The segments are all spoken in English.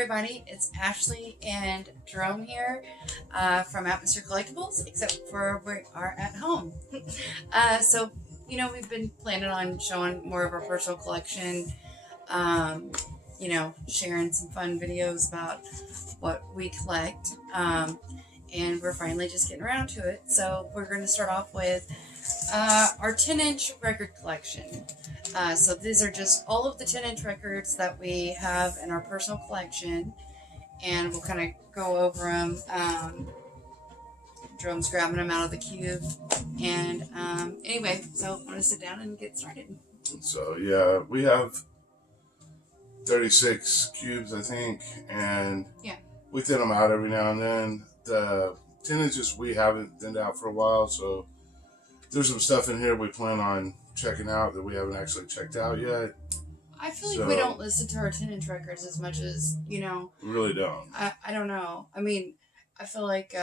everybody, it's Ashley and Jerome here from Atmosphere Collectibles, except for we are at home. We've been planning on showing more of our personal collection, sharing some fun videos about what we collect, and we're finally just getting around to it. So we're going to start off with our 10-inch record collection. So these are just all of the 10-inch records that we have in our personal collection, and we'll kind of go over them. Jerome's grabbing them out of the cube, and anyway, so I'm going to sit down and get started. So yeah, we have 36 cubes, I think, and we thin them out every now and then. The 10 inches we haven't thinned out for a while, so there's some stuff in here we plan on checking out that we haven't actually checked out yet. I feel like we don't listen to our 10-inch records as much as, We really don't. I don't know. I mean, I feel like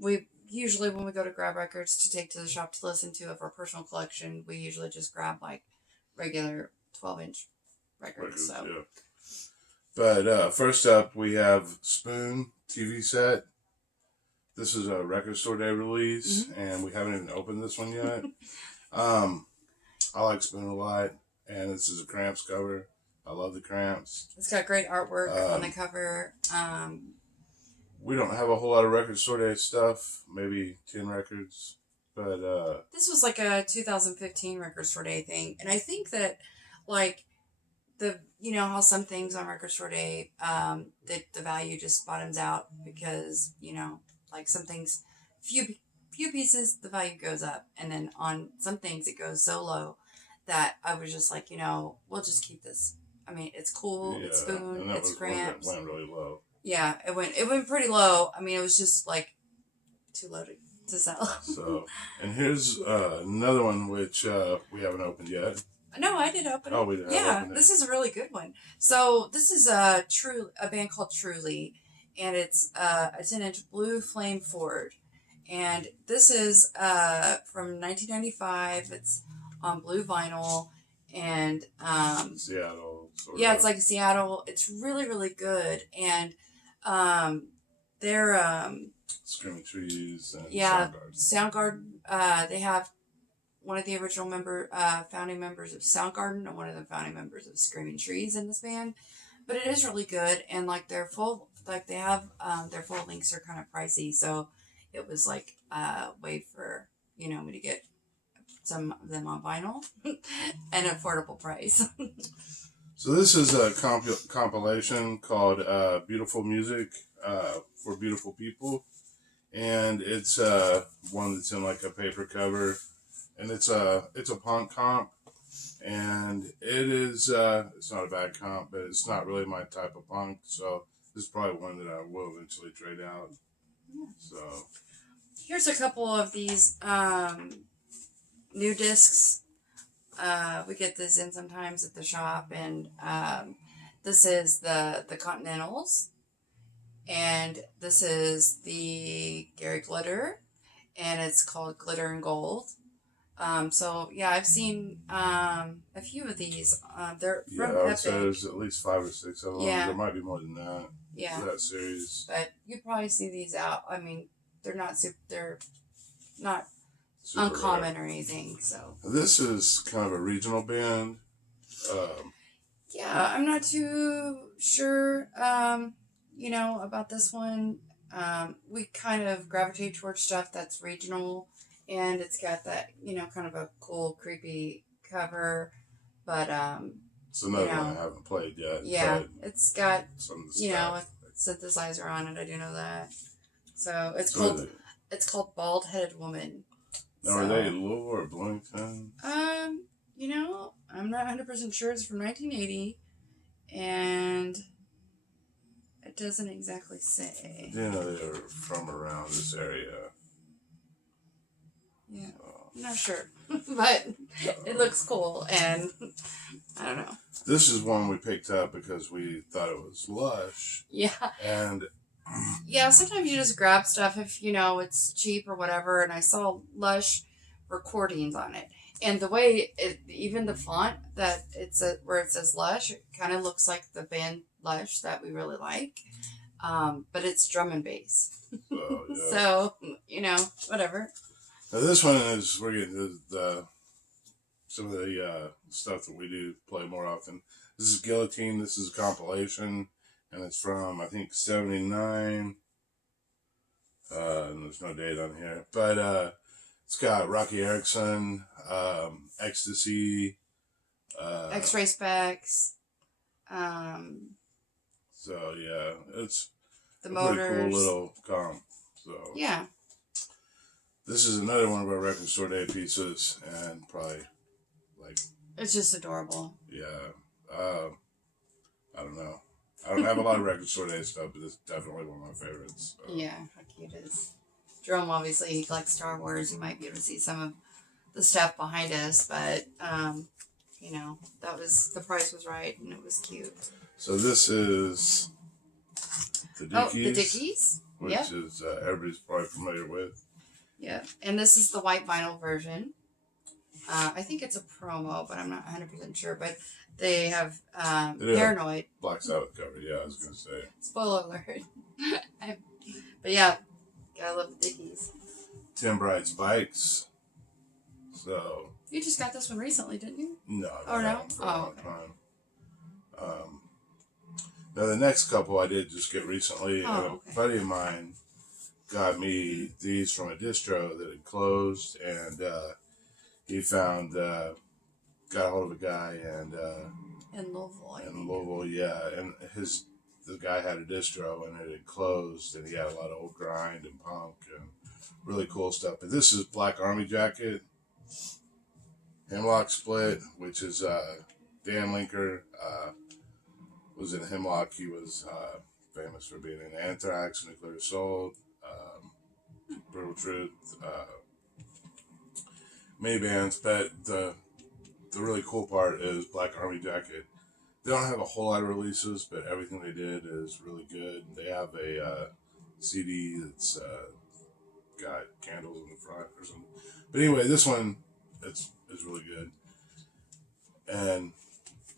we usually, when we go to grab records to take to the shop to listen to of our personal collection, we usually just grab like regular 12-inch records. Yeah. But first up, we have Spoon TV set. This is a record store day release, and we haven't even opened this one yet. I like Spoon a lot, and this is a Cramps cover. I love the Cramps. It's got great artwork on the cover. We don't have a whole lot of record store day stuff, maybe 10 records, but this was like a 2015 record store day thing, and I think that like how some things on record store day, the value just bottoms out because like some things, few pieces, the value goes up, and then on some things it goes so low that I was just like, we'll just keep this. I mean, it's cool. Yeah, it's Spoon. It's Cramps. It went really low. Yeah, it went pretty low. I mean, it was just like too low to sell. So, and here's another one which we haven't opened yet. No, I did open it. Oh, we did. Yeah, this is a really good one. So this is a band called Truly, and it's a 10-inch Blue Flame Ford, and this is from 1995. It's on blue vinyl, and Seattle. It's like Seattle. It's really, really good, and they're Screaming Trees and Soundgarden. They have one of the original founding members of Soundgarden and one of the founding members of Screaming Trees in this band. But it is really good, and like their full links are kind of pricey, so it was like a way for me to get some of them on vinyl at an affordable price. So this is a compilation called Beautiful Music for Beautiful People, and it's one that's in like a paper cover, and it's a punk comp, and it is it's not a bad comp, but it's not really my type of punk, so this is probably one that I will eventually trade out. So here's a couple of these new discs. We get this in sometimes at the shop, and this is the Continentals, and this is the Gary Glitter, and it's called Glitter and Gold. I've seen a few of these. They're from I would Epic. say there's at least 5 or 6 of them. Yeah. There might be more than that. Yeah. For that series. But you probably see these out. I mean, they're not super uncommon rare or anything. So this is kind of a regional band. I'm not too sure. About this one. We kind of gravitate towards stuff that's regional, and it's got that kind of a cool, creepy cover. But it's another one I haven't played yet. Yeah, it's got some of the a synthesizer on it. I do know that. So it's called Bald Headed Woman. Now, are they Louisville or Bloomington? I'm not 100% sure. It's from 1980, and it doesn't exactly say. They're from around this area. Yeah, I'm not sure, but it looks cool, and I don't know. This is one we picked up because we thought it was lush. Yeah. And yeah, sometimes you just grab stuff if it's cheap or whatever, and I saw Lush recordings on it, and the way even the font that it's where it says Lush, it kind of looks like the band Lush that we really like. But it's drum and bass. So, yeah. So, whatever. Now this one is, we're getting the some of the stuff that we do play more often. This is Guillotine. This is a compilation, and it's from, I think, 79. And there's no date on here. But it's got Rocky Erickson, Ecstasy, X-Ray Specs. So, yeah, it's The a Motors. pretty cool little comp. So, yeah. This is another one of our record store day pieces, and probably, like... It's just adorable. Yeah. I don't know. I don't have a lot of record store day stuff, but it's definitely one of my favorites. So. Yeah, how cute it is. Jerome, obviously, he collects Star Wars. You might be able to see some of the stuff behind us, but, the price was right, and it was cute. So this is the Dickies. Oh, the Dickies? Which is, everybody's probably familiar with. Yeah, and this is the white vinyl version. I think it's a promo, but I'm not 100% sure. But they have Paranoid. Black Sabbath cover, yeah, I was going to say. Spoiler alert. But yeah, gotta love the Dickies. Tim Bright's Bikes. So. You just got this one recently, didn't you? No. Or no? For a long time. Now the next couple I did just get recently, and a buddy of mine got me these from a distro that had closed, and he found, got a hold of a guy, and in Louisville. In Louisville, yeah, and the guy had a distro, and it had closed, and he had a lot of old grind and punk and really cool stuff. But this is Black Army Jacket, Hemlock Split, which is Dan Linker was in Hemlock. He was famous for being in Anthrax, Nuclear Assault, Brutal Truth, many bands. But the really cool part is Black Army Jacket. They don't have a whole lot of releases, but everything they did is really good. They have a CD that's got candles in the front or something. But anyway, this one is really good. And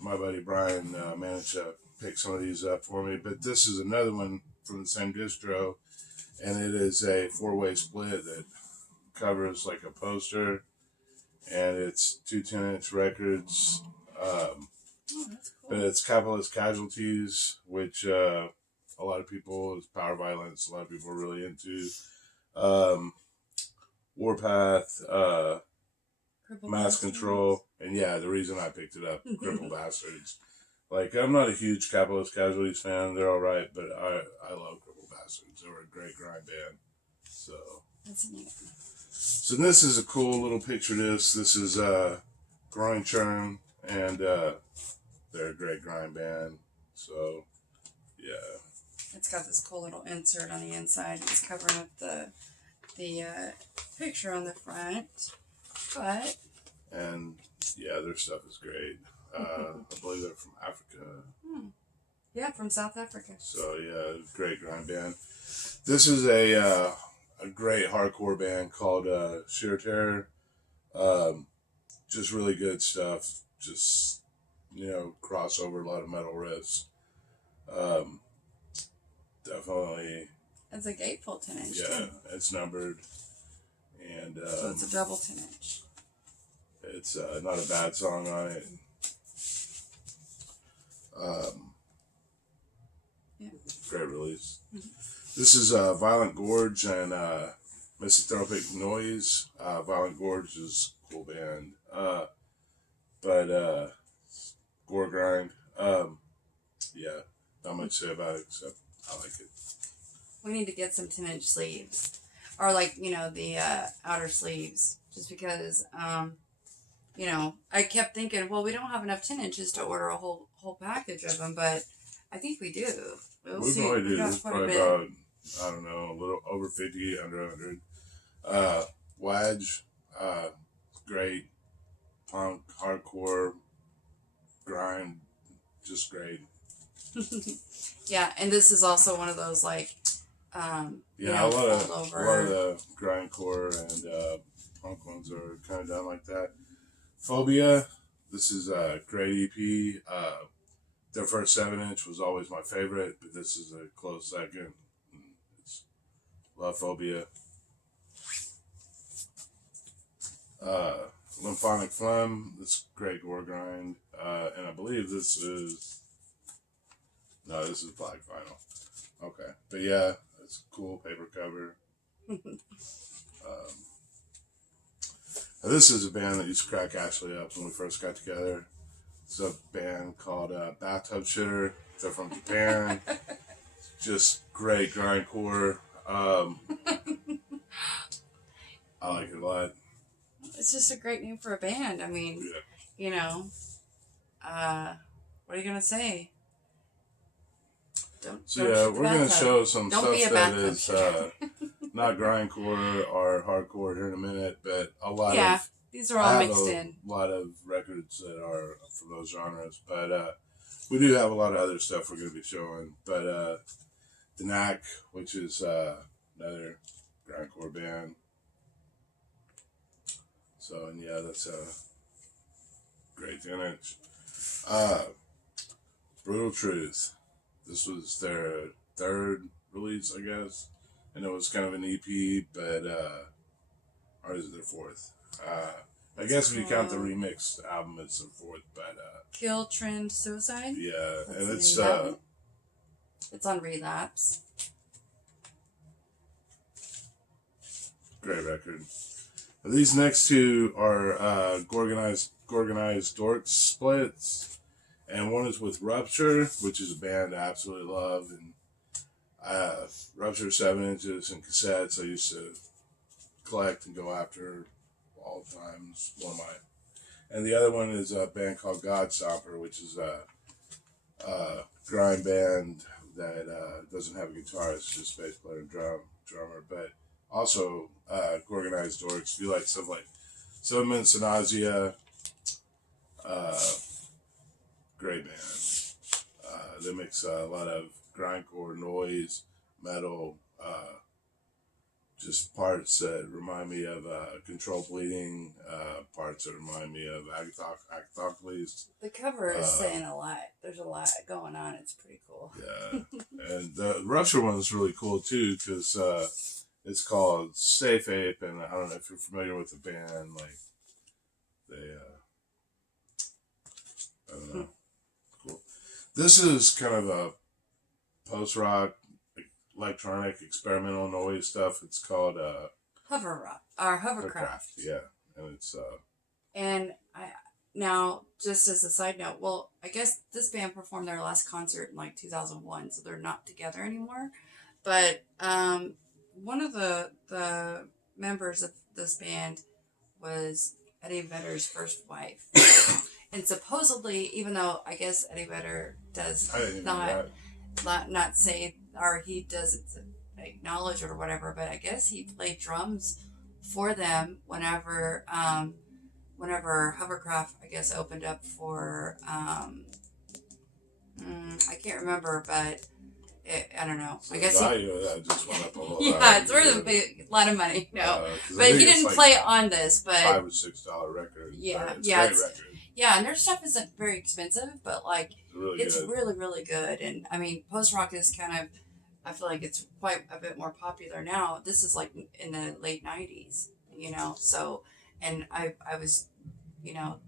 my buddy Brian managed to pick some of these up for me. But this is another one from the same distro, and it is a 4-way split that covers like a poster, and it's 2 10-inch records. That's cool. But it's Capitalist Casualties, which a lot of people, is Power Violence, a lot of people are really into. Warpath, Mass Control, and yeah, the reason I picked it up, Crippled Bastards. Like, I'm not a huge Capitalist Casualties fan, they're alright, but I love Crippled Bastards. They were a great grind band. So. That's neat. So this is a cool little picture disc. This is Groin Churn, and they're a great grind band. So, yeah. It's got this cool little insert on the inside. It's covering up the picture on the front. But. And, yeah, their stuff is great. I believe they're from Africa. Yeah, from South Africa. So, yeah, great grind band. This is a great hardcore band called Sheer Terror. Just really good stuff. Just, crossover, a lot of metal riffs. Definitely. It's a gatefold 10-inch. Yeah, too. it's numbered. And so it's a double 10-inch. It's not a bad song on it. Yeah. Great release. Mm-hmm. This is Violent Gorge and Misanthropic Noise. Violent Gorge is a cool band. But Gore Grind, yeah, not much to say about it except I like it. We need to get some 10-inch sleeves. Or the outer sleeves. Just because, I kept thinking, well, we don't have enough 10 inches to order a whole package of them, but I think we do. We probably do. There's probably about, I don't know, a little over 50, under 100. Wedge, great. Punk, hardcore, grind, just great. Yeah, and this is also one of those, a lot of the grindcore and punk ones are kind of done like that. Phobia, this is a great EP. Their first 7-inch was always my favorite, but this is a close second. It's Love Phobia. Lymphonic Phlegm, this great gore grind. And I believe this is black vinyl. Okay. But yeah, it's a cool paper cover. This is a band that used to crack Ashley up when we first got together. It's a band called Bathtub Shitter. They're from Japan. Just great grindcore. I like it a lot. It's just a great name for a band. I mean, you know, what are you gonna say? Don't we're gonna show some Don't stuff that is not grindcore or hardcore here in a minute, but a lot of these are all mixed in. A lot of records that are from those genres, but we do have a lot of other stuff we're gonna be showing. But the Knack, which is another grindcore band. So, and yeah, that's a great 10-inch. Brutal Truth. This was their third release, I guess. And it was kind of an EP, but, or is it their fourth? I guess if you count the remix album, it's their fourth, but, Kill, Trend, Suicide? Yeah, That's and it's on Relapse. Great record. These next two are Gorgonized Dorks splits, and one is with Rupture, which is a band I absolutely love, and Rupture 7-inches and cassettes I used to collect and go after all the time. It's one of mine. And the other one is a band called God Stomper, which is a grind band that doesn't have a guitarist, just bass player and drummer, but also Organized Dorks. If you like stuff like 7 Minutes of Nausea, great band. They mix a lot of grindcore, noise, metal, just parts that remind me of Control Bleeding, parts that remind me of Agathocles. The cover is saying a lot. There's a lot going on. It's pretty cool. Yeah. And the Rupture one is really cool too, because it's called Safe Ape, and I don't know if you're familiar with the band. Like, they, I don't know. Cool. This is kind of a post-rock, electronic, experimental noise stuff. It's called Hovercraft. Yeah, and it's And now, just as a side note, well, I guess this band performed their last concert in like 2001, so they're not together anymore. But one of the members of this band was Eddie Vedder's first wife. And supposedly, even though I guess Eddie Vedder does not say, or he doesn't acknowledge it or whatever, but I guess he played drums for them whenever Hovercraft, I guess, opened up for I can't remember, but I don't know. so I guess the value of that just went up a lot. yeah, it's worth a lot of money. No, but he didn't play on this. But $5 or $6 record. Yeah, it's yeah, a great record. Yeah, and their stuff isn't very expensive, but like it's good. really, really good. And I mean, post rock is kind of, I feel like it's quite a bit more popular now. This is like in the late 90s, So, and I was,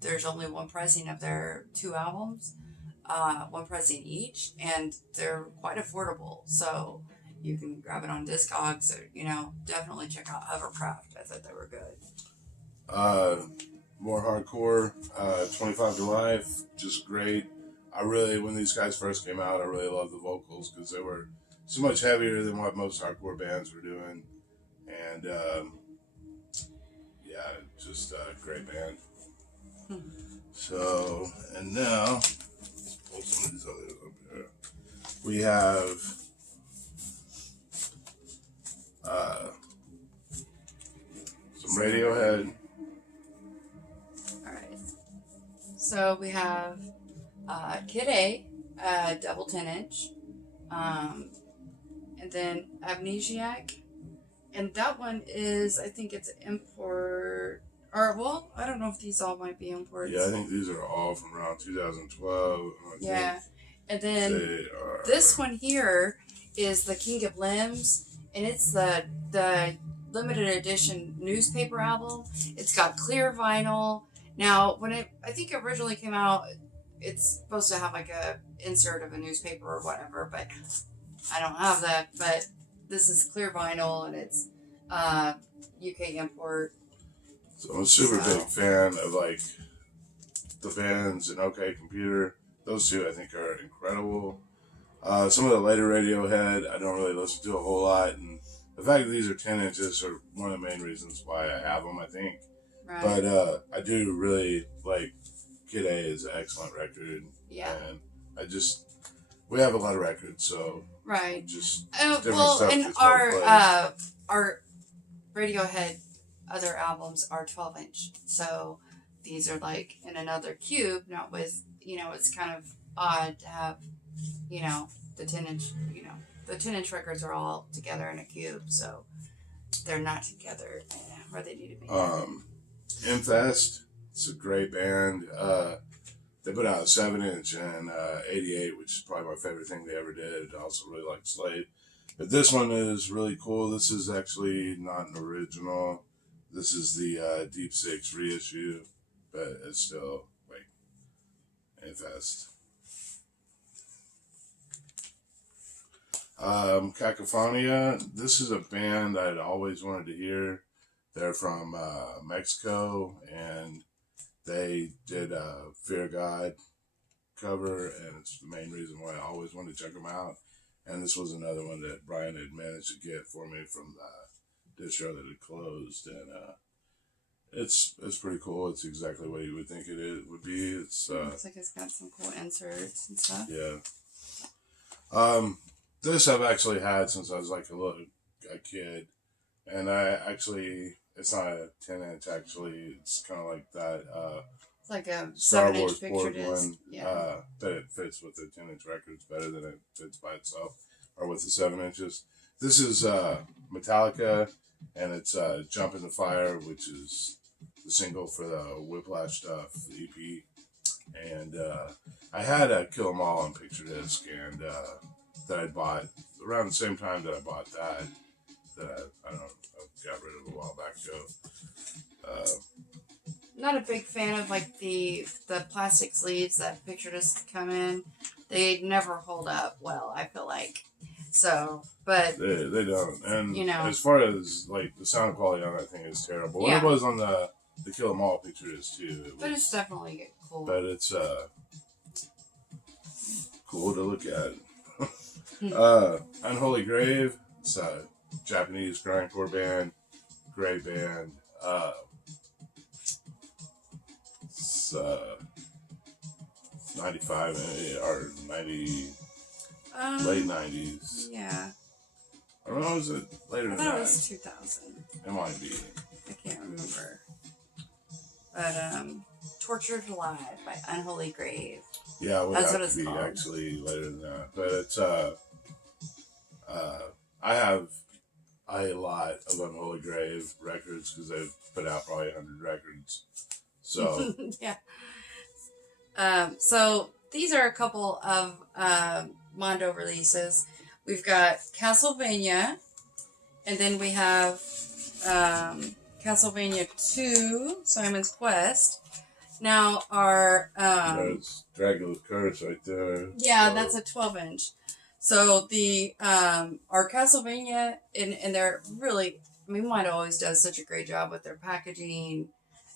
there's only one pressing of their 2 albums, one pressing each, and they're quite affordable. So you can grab it on Discogs, or definitely check out Hovercraft. I thought they were good. More hardcore, 25 to Life, just great. When these guys first came out, I really loved the vocals because they were so much heavier than what most hardcore bands were doing. And, just a great band. So, and now, let's pull some of these others up here. We have, some Radiohead. So we have Kid A, double 10-inch, and then Amnesiac, and that one is, I think it's import, or well, I don't know if these all might be imports. Yeah, I think these are all from around 2012. Yeah, And then this one here is the King of Limbs, and it's the limited edition newspaper album. It's got clear vinyl. Now, when I think it originally came out, it's supposed to have like a insert of a newspaper or whatever, but I don't have that. But this is clear vinyl, and it's UK import. So I'm a super big fan of like the bands and OK Computer. Those two I think are incredible. Some of the later Radiohead I don't really listen to a whole lot, and the fact that these are 10 inches are one of the main reasons why I have them, I think. Right. But I do really like Kid A is an excellent record. Yeah. And we have a lot of records, so right. Just different stuff. And our Radiohead other albums are 12-inch, so these are like in another cube, not with it's kind of odd to have the 10-inch. The 10-inch records are all together in a cube, so they're not together where they need to be. NFS, it's a great band. They put out a 7-inch in '88, which is probably my favorite thing they ever did. I also really like Slade. But this one is really cool. This is actually not an original. This is the Deep Six reissue, but it's still like NFS. Cacophonia. This is a band I'd always wanted to hear. They're from Mexico, and they did a Fear God cover, and it's the main reason why I always wanted to check them out. And this was another one that Brian had managed to get for me from the distro that had closed, and it's pretty cool. It's exactly what you would think it would be. It's looks like it's got some cool inserts and stuff. Yeah. This I've actually had since I was like a kid, and it's not a 10-inch actually. It's kind of like that. It's like a Star 7-inch Wars picture board disc. one. Yeah. But it fits with the 10-inch records better than it fits by itself or with the 7 inches. This is Metallica, and it's Jump in the Fire, which is the single for the Whiplash stuff, the EP. And I had a Kill 'Em All on picture disc, and that I bought around the same time that I bought that I don't know, I got rid of a while back ago. Not a big fan of like the plastic sleeves that picture discs come in. They never hold up well, I feel like. So, but they don't. And as far as like the sound quality on that thing is terrible. Yeah. Well, it was on the Kill 'Em All picture disc too. But it's definitely cool. But it's cool to look at. Unholy Grave. It's a Japanese grindcore band. Great band. It's 95 or 90, late 90s. Yeah. I don't know, was it later than that? I thought it was 2000. It might be. I can't remember. But Tortured Alive by Unholy Grave. Yeah, it would That's have what it's to be called. actually later than that. But it's I have a lot of Unholy Grave records because they've put out probably 100 records. So yeah. So these are a couple of Mondo releases. We've got Castlevania, and then we have Castlevania 2, Simon's Quest. Now our there's Dracula's Curse right there. Yeah, so. that's a 12-inch. So the our Castlevania, and they're really, I mean, Mondo always does such a great job with their packaging.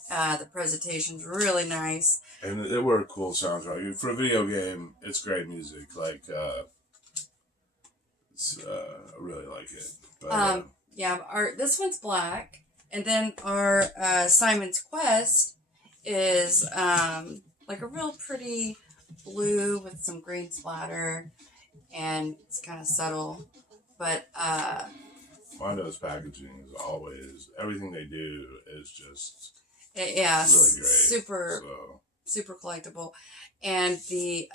The presentation's really nice. And it were a cool soundtrack. For a video game, it's great music. Like, I really like it. But, yeah, this one's black. And then our Simon's Quest is like a real pretty blue with some green splatter. And it's kind of subtle. But Mondo's packaging is always, everything they do is just... Yeah, really great. Super collectible. And the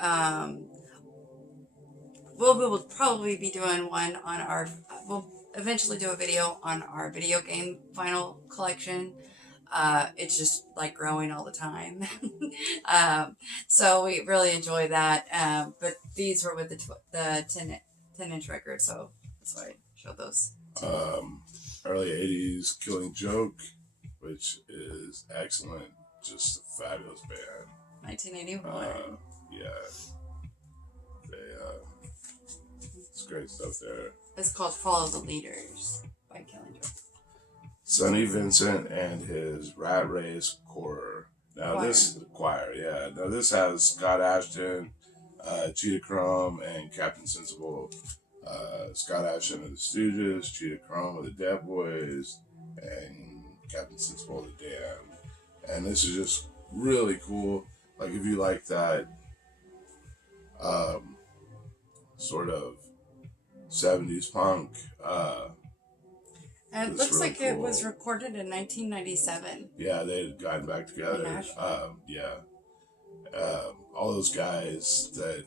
we'll probably be doing one on we'll eventually do a video on our video game vinyl collection. It's just like growing all the time. So we really enjoy that. But these were with the 10-inch record, so that's why I showed those. Early 80s Killing Joke, which is excellent. Just a fabulous band. 1981. Yeah. It's great stuff there. It's called Follow the Leaders by Killing Joke. Sonny Vincent and his Rat Race Choir. Now Choir. this choir, yeah. Now this has Scott Ashton, Cheetah Chrome, and Captain Sensible. Scott Ashton of the Stooges, Cheetah Chrome of the Dead Boys, and Captain Sensible of the Damned. And this is just really cool. Like if you like that sort of 70s punk. And it looks really like cool. It was recorded in 1997. Yeah, they had gotten back together. All those guys that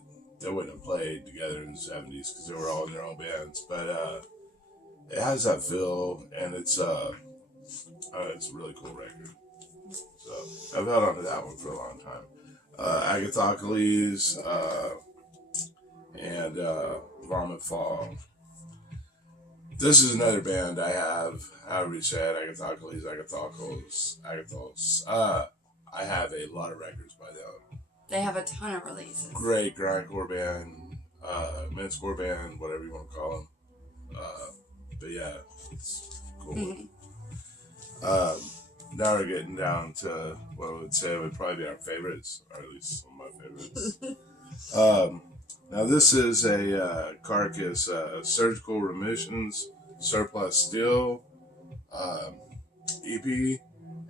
wouldn't have played together in the 70s because they were all in their own bands. But it has that feel, and it's a really cool record. So I've held on to that one for a long time. Agathocles and Vomit Fall. This is another band I have. However you say it, Agathocles. I have a lot of records by them. They have a ton of releases. Great grindcore band, men'score band, whatever you want to call them. But yeah, it's cool. Now we're getting down to what I would say would probably be our favorites, or at least some of my favorites. Now this is a Carcass Surgical Remissions Surplus Steel EP, and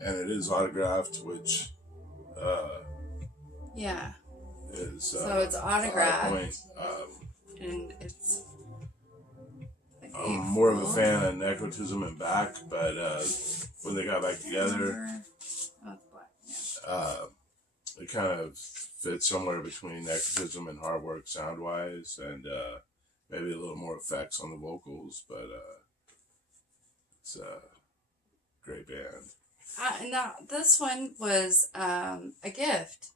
it is autographed, which is so it's autographed, and it's. I'm more of a fan of Necrotism and Back, but when they got back together, it kind of fits somewhere between Necrotism and Hard Work sound-wise, and maybe a little more effects on the vocals, but it's a great band. Now, this one was a gift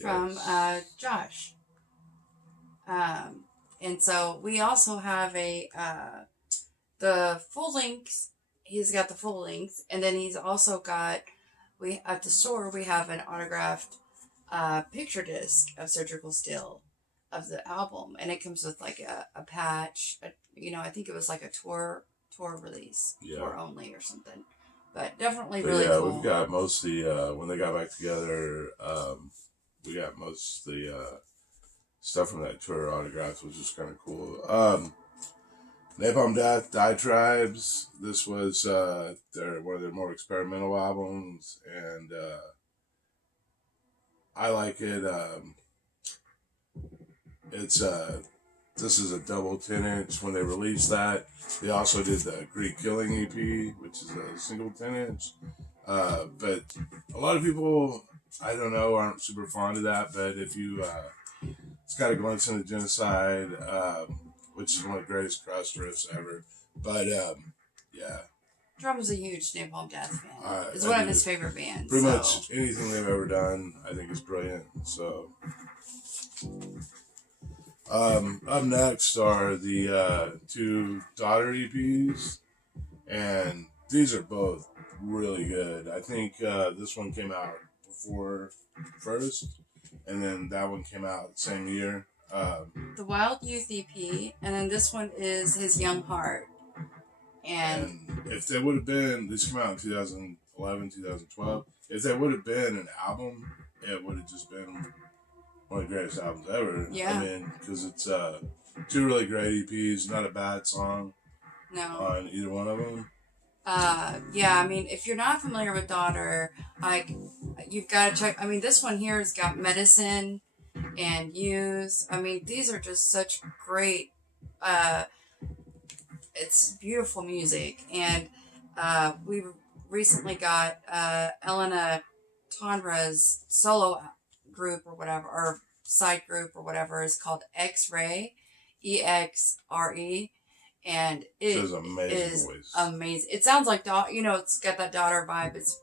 from Josh. And so we also have the full length. He's got the full length, and then he's also got, at the store we have an autographed picture disc of Surgical Steel of the album, and it comes with like a patch. I think it was like a tour release, tour only or something. But definitely really cool. We've got most of the when they got back together. We got most of the stuff from that tour autographs, which is kind of cool. Napalm Death, Diatribes. This was one of their more experimental albums, and I like it. This is a double 10-inch. When they released that, they also did the Greek Killing EP, which is a single 10-inch. But a lot of people, I don't know, aren't super fond of that. But if you, it's got a glimpse into genocide, which is one of the greatest crust riffs ever. But yeah. Drum's a huge Napalm Death fan. It's one of his favorite bands. Pretty much anything they've ever done, I think is brilliant. So, up next are the two Daughter EPs, and these are both really good. I think this one came out before first, and then that one came out the same year. The Wild Youth EP, and then this one is His Young Heart. And if they would have been, these came out in 2011, 2012. If they would have been an album, it would have just been one of the greatest albums ever. Yeah. I mean, because it's two really great EPs, not a bad song on either one of them. Yeah, I mean, if you're not familiar with Daughter, you've got to check. I mean, this one here has got Medicine and Youth. I mean, these are just such great, it's beautiful music. And we recently got Elena Tonra's solo group or whatever, or side group or whatever, is called X-Ray, EXRE. and She it has an amazing is voice. amazing. It sounds like it's got that daughter vibe. It's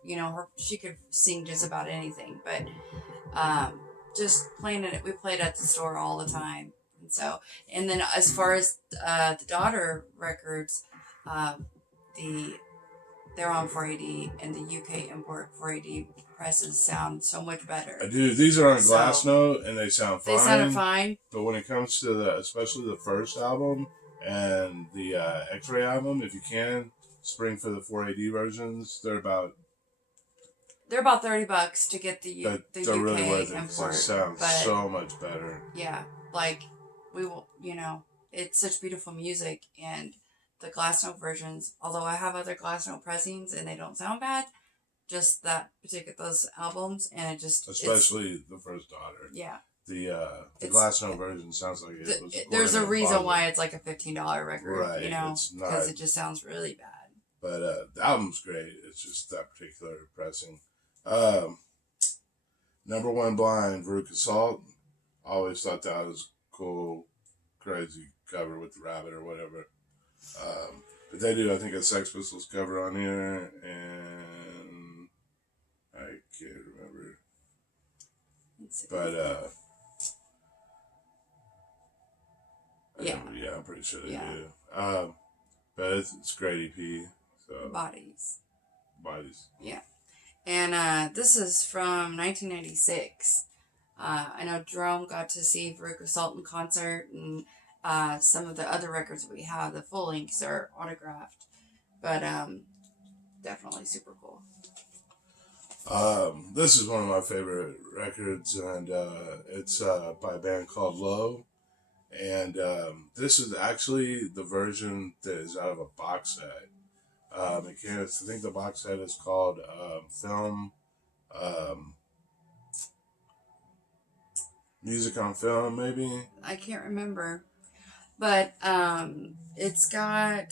she could sing just about anything, but just playing it. We played at the store all the time, and and then as far as the daughter records, the they're on 4AD, and the UK import 4AD presses sound so much better. Dude, these are on glass note, and they sound fine. They sounded fine. But when it comes to especially the first album and the X-Ray album, if you can, spring for the 4AD versions. They're about $30 to get the UK really worth it, import. It sounds so much better. Yeah, like we will, it's such beautiful music, and the glass note versions. Although I have other glass note pressings and they don't sound bad, just those albums, and it just especially the first daughter. Yeah. The glass note version sounds like it was. There's a reason why it's like a $15 record, right? Because it just sounds really bad. But the album's great. It's just that particular pressing. Number One Blind, Veruca Salt. Always thought that was cool, crazy cover with the rabbit or whatever. But they do, I think, a Sex Pistols cover on here, and I can't remember. But I'm pretty sure they do. But it's great EP. So Bodies. Yeah. And this is from 1996. I know Jerome got to see Veruca Salt in concert, and some of the other records we have, the full lengths are autographed, but definitely super cool. This is one of my favorite records, and it's by a band called Low, and this is actually the version that is out of a box set. I think the box set is called Film, Music on Film, maybe? I can't remember. But it's got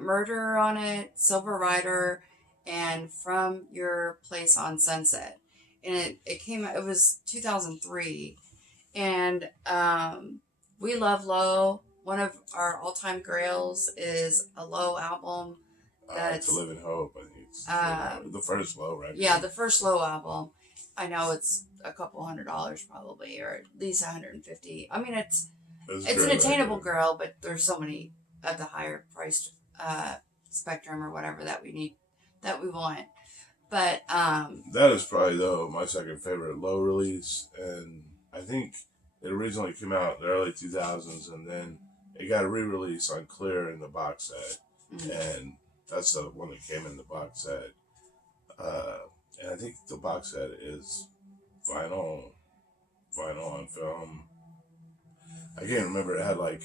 Murder on it, Silver Rider, and From Your Place on Sunset. And it was 2003. And we love Low. One of our all-time grails is a Low album. To Live in Hope, I think it's the first Low record. Yeah, the first Low album. I know it's a couple $100 probably, or at least $150. I mean, it's an attainable girl, but there's so many at the higher priced spectrum or whatever that we want. But that is probably though my second favorite Low release, and I think it originally came out in the early 2000s, and then it got a re-release on Clear in the box set, and that's the one that came in the box set. And I think the box set is vinyl on film. I can't remember. It had I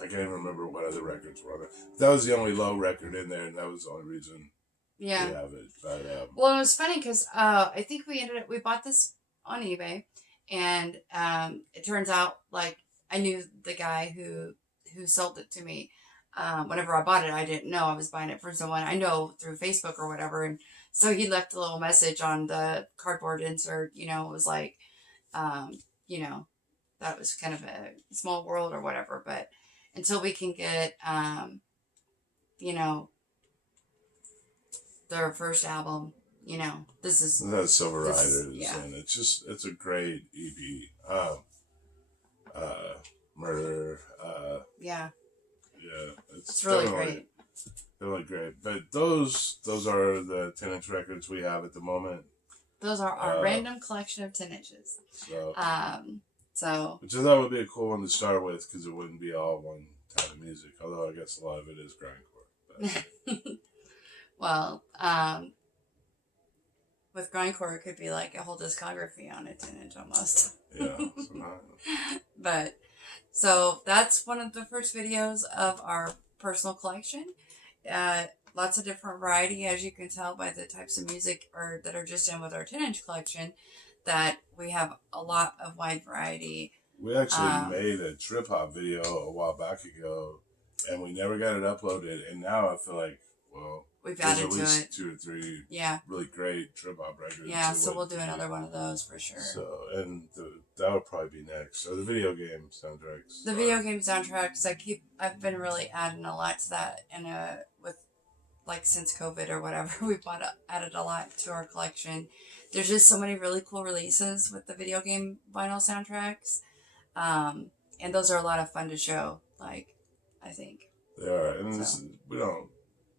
can't even remember what other records were on it. That was the only Low record in there, and that was the only reason we have it. But, well, it was funny because I think we bought this on eBay, and it turns out I knew the guy who sold it to me. Whenever I bought it, I didn't know I was buying it for someone I know through Facebook or whatever, and so he left a little message on the cardboard insert. It was like, that was kind of a small world or whatever. But until we can get, their first album, that's Silver Riders, and it's a great EP. Murder. It's really great. Really great. But those are the 10-inch records we have at the moment. Those are our random collection of 10 inches. So, which I thought would be a cool one to start with, because it wouldn't be all one type of music. Although I guess a lot of it is grindcore. But. Well, with grindcore, it could be like a whole discography on a 10-inch almost. Yeah. But so that's one of the first videos of our personal collection. Lots of different variety, as you can tell by the types of music that are just in with our 10-inch collection, that we have a lot of wide variety. We actually made a trip hop video a while back ago, and we never got it uploaded. And now I feel like, well, we've There's added at to least it. 2 or 3 Yeah. really great trip-hop records. Yeah, so we'll do another one of those for sure. So, and that would probably be next. So the video game soundtracks. The video game soundtracks, I've been really adding a lot to that, and with like since COVID or whatever, we've added a lot to our collection. There's just so many really cool releases with the video game vinyl soundtracks, and those are a lot of fun to show. Like, I think they are, and so. we don't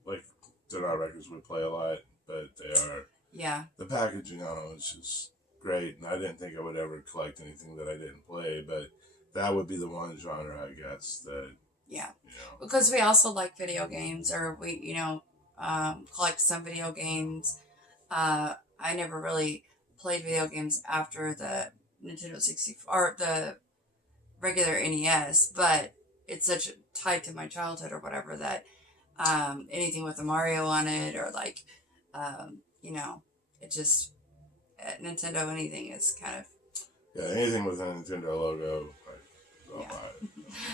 like they're not records we play a lot, but they are. Yeah. The packaging on them is just great, and I didn't think I would ever collect anything that I didn't play, but that would be the one genre, I guess, that. Yeah. You know. Because we also like video games, or we collect some video games. I never really played video games after the Nintendo 64 or the regular NES, but it's such tied to my childhood or whatever that anything with a Mario on it, or like it just Nintendo anything is kind of anything with a Nintendo logo. I'll buy it.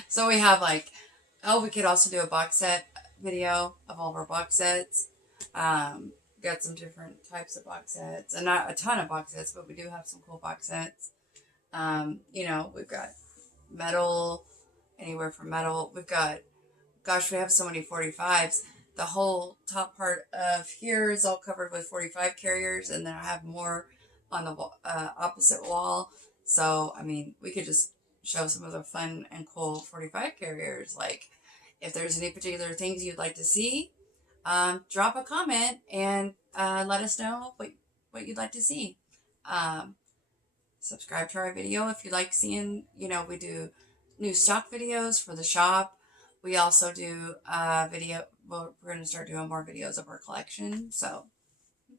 So we have we could also do a box set video of all of our box sets. Got some different types of box sets, and not a ton of box sets, but we do have some cool box sets. We've got metal, anywhere from metal. We've got, gosh, we have so many 45s. The whole top part of here is all covered with 45 carriers, and then I have more on the opposite wall. So, I mean, we could just show some of the fun and cool 45 carriers. Like, if there's any particular things you'd like to see, drop a comment and let us know what you'd like to see. Subscribe to our video if you like seeing, we do new stock videos for the shop. We also do video. Well, we're going to start doing more videos of our collection. So,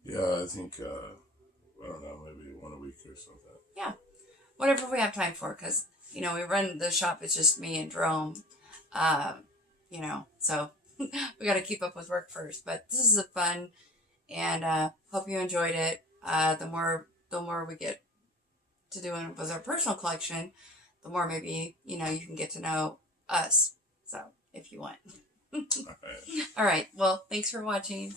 yeah, I think, I don't know, maybe one a week or something. Yeah, whatever we have time for, because, we run the shop. It's just me and Jerome, so we got to keep up with work first. But this is a fun, and hope you enjoyed it. The more we get to doing with our personal collection, the more maybe, you can get to know us. So, if you want. All right. Well, thanks for watching.